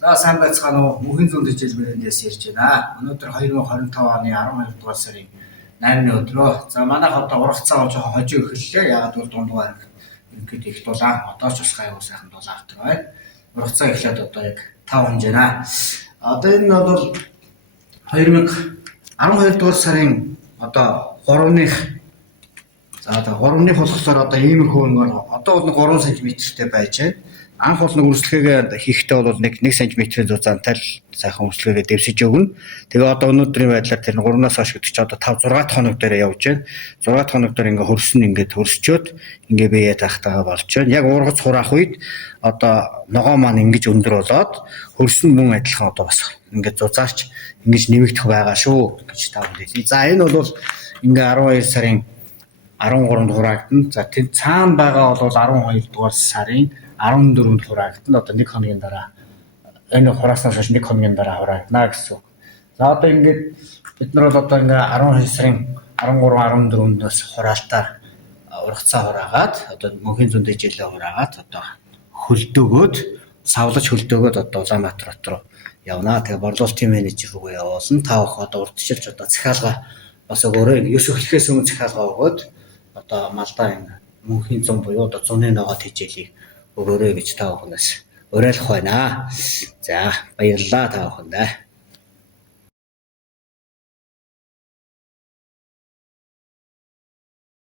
За сайн байцгаана уу? Мөнхийн зүүн хичээл брэндээс ирж байна. Өнөөдөр 2025 оны 12 дугаар сарын 8-ны өдрөө. За манайх одоо ургацаа болж байгаа хожиг эхэллээ. Яагаад бол дундуур ингээд их дулаан. Одоо ч бас гайгүй сайхан дулаан автар байна. Ургацаа эхлээд одоо яг 5 хонж байна. Одоо энэ бол 2012 дугаар сарын одоо 3-ных за одоо 3-ных болохоор одоо иймэрхүү нэг одоо бол 3 см-тэй байж байна. Анх бол нэг үргэлжлэгээ хийхдээ бол нэг см-ийн зузаантай л сайхан үргэлжлэгээ дэвсэж өгнө. Тэгээ одоо өнөөдрийн байдлаар тэр 3-наас хойш гэдэг чи одоо 5-6 хоног дээр явж байна. 6 хоног дээр ингээ хөрсөн ингээд хөрсчөөд ингээ бие таахтайгаа болж байна. Яг ургац хураах үед одоо ногоо маань ингэж өндөр болоод хөрсөн мөн адилхан одоо бас ингээ зузаарч ингэж нэмэгдэх байгаа шүү гэж та бүхэн. За энэ бол ингээ 12 сарын 13-нд хураагдана. За тэр цаана байгаа бол 12 дугаар сарын 14-нд хураагдана. Одоо 1 хоногийн дараа энэ хурааснаас хойш 1 хоногийн дараа хураагдана гэсэн үг. За одоо ингээд бид нар бол одоо ингээ 12 сарын 13, 14-ндөөс хураалтаар ургацаа хураагаад одоо мөнхийн зүүн дэжлээ хураагаад одоо хөлдөөгөөд савлаж хөлдөөгөөд одоо Улаанбаатар руу явна. Тэгээ борлуулалтын менежер рүү явуулна. Та бүхэн одоо урдчилж одоо захиалга бас өгөөрэй. 9 эхлэхээс өмнө захиалга өгөөд одоо малдаа энэ мөнхийн зүүн буюу одоо зуны ногоо хичээлийг өгөөрэй гэж та бүхнээс уриалах байна. За баярлалаа та бүхэндээ.